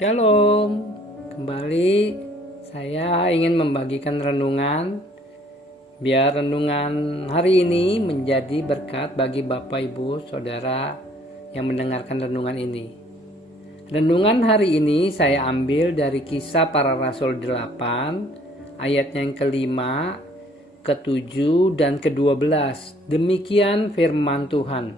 Shalom, kembali saya ingin membagikan renungan. Biar renungan hari ini menjadi berkat bagi Bapak Ibu Saudara yang mendengarkan renungan ini. Renungan hari ini saya ambil dari Kisah Para Rasul 8 ayatnya yang kelima, ke-7 dan ke-12. Demikian firman Tuhan.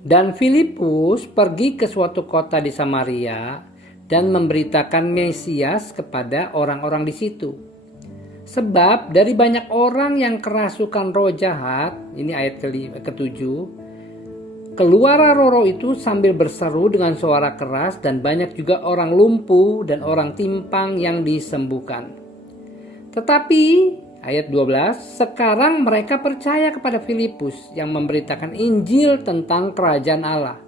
Dan Filipus pergi ke suatu kota di Samaria dan memberitakan Mesias kepada orang-orang di situ. Sebab dari banyak orang yang kerasukan roh jahat, ini ayat ke-7, keluar roh itu sambil berseru dengan suara keras, dan banyak juga orang lumpuh dan orang timpang yang disembuhkan. Tetapi ayat 12, sekarang mereka percaya kepada Filipus yang memberitakan Injil tentang kerajaan Allah,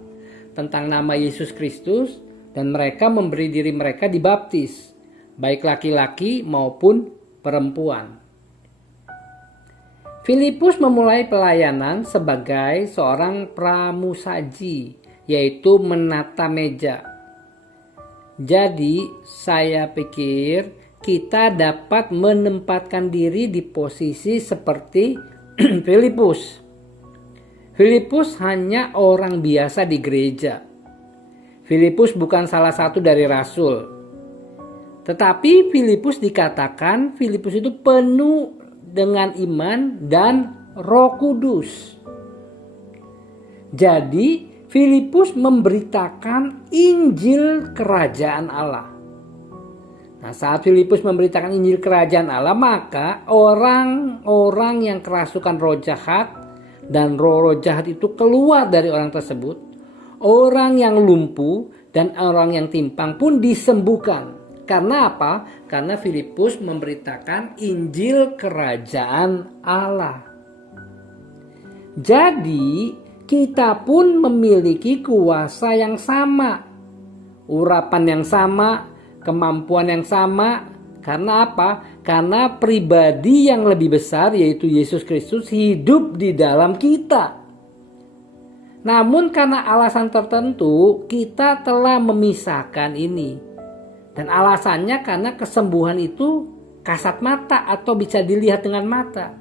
tentang nama Yesus Kristus, dan mereka memberi diri mereka dibaptis, baik laki-laki maupun perempuan. Filipus memulai pelayanan sebagai seorang pramusaji, yaitu menata meja. Jadi saya pikir kita dapat menempatkan diri di posisi seperti Filipus. Filipus hanya orang biasa di gereja. Filipus bukan salah satu dari rasul. Tetapi Filipus dikatakan Filipus itu penuh dengan iman dan Roh Kudus. Jadi Filipus memberitakan Injil kerajaan Allah. Nah, saat Filipus memberitakan Injil kerajaan Allah, maka orang-orang yang kerasukan roh jahat dan roh-roh jahat itu keluar dari orang tersebut. Orang yang lumpuh dan orang yang timpang pun disembuhkan. Karena apa? Karena Filipus memberitakan Injil kerajaan Allah. Jadi kita pun memiliki kuasa yang sama, urapan yang sama, kemampuan yang sama. Karena apa? Karena pribadi yang lebih besar, yaitu Yesus Kristus, hidup di dalam kita. Namun karena alasan tertentu kita telah memisahkan ini. Dan alasannya karena kesembuhan itu kasat mata atau bisa dilihat dengan mata.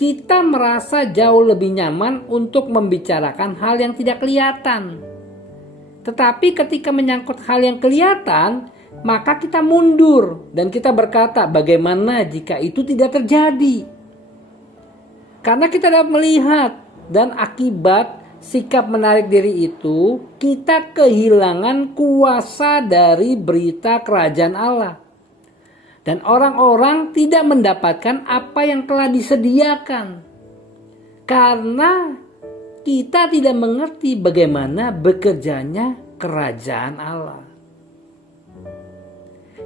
Kita merasa jauh lebih nyaman untuk membicarakan hal yang tidak kelihatan. Tetapi ketika menyangkut hal yang kelihatan, maka kita mundur dan kita berkata, bagaimana jika itu tidak terjadi? Karena kita dapat melihat, dan akibat sikap menarik diri itu, kita kehilangan kuasa dari berita kerajaan Allah. Dan orang-orang tidak mendapatkan apa yang telah disediakan. Karena kita tidak mengerti bagaimana bekerjanya kerajaan Allah.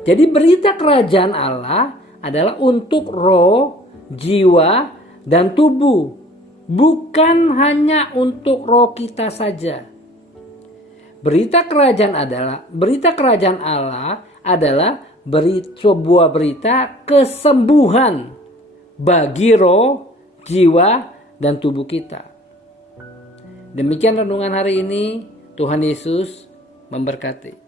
Jadi berita kerajaan Allah adalah untuk roh, jiwa, dan tubuh. Bukan hanya untuk roh kita saja. Berita kerajaan Allah adalah sebuah berita kesembuhan bagi roh, jiwa, dan tubuh kita. Demikian renungan hari ini. Tuhan Yesus memberkati.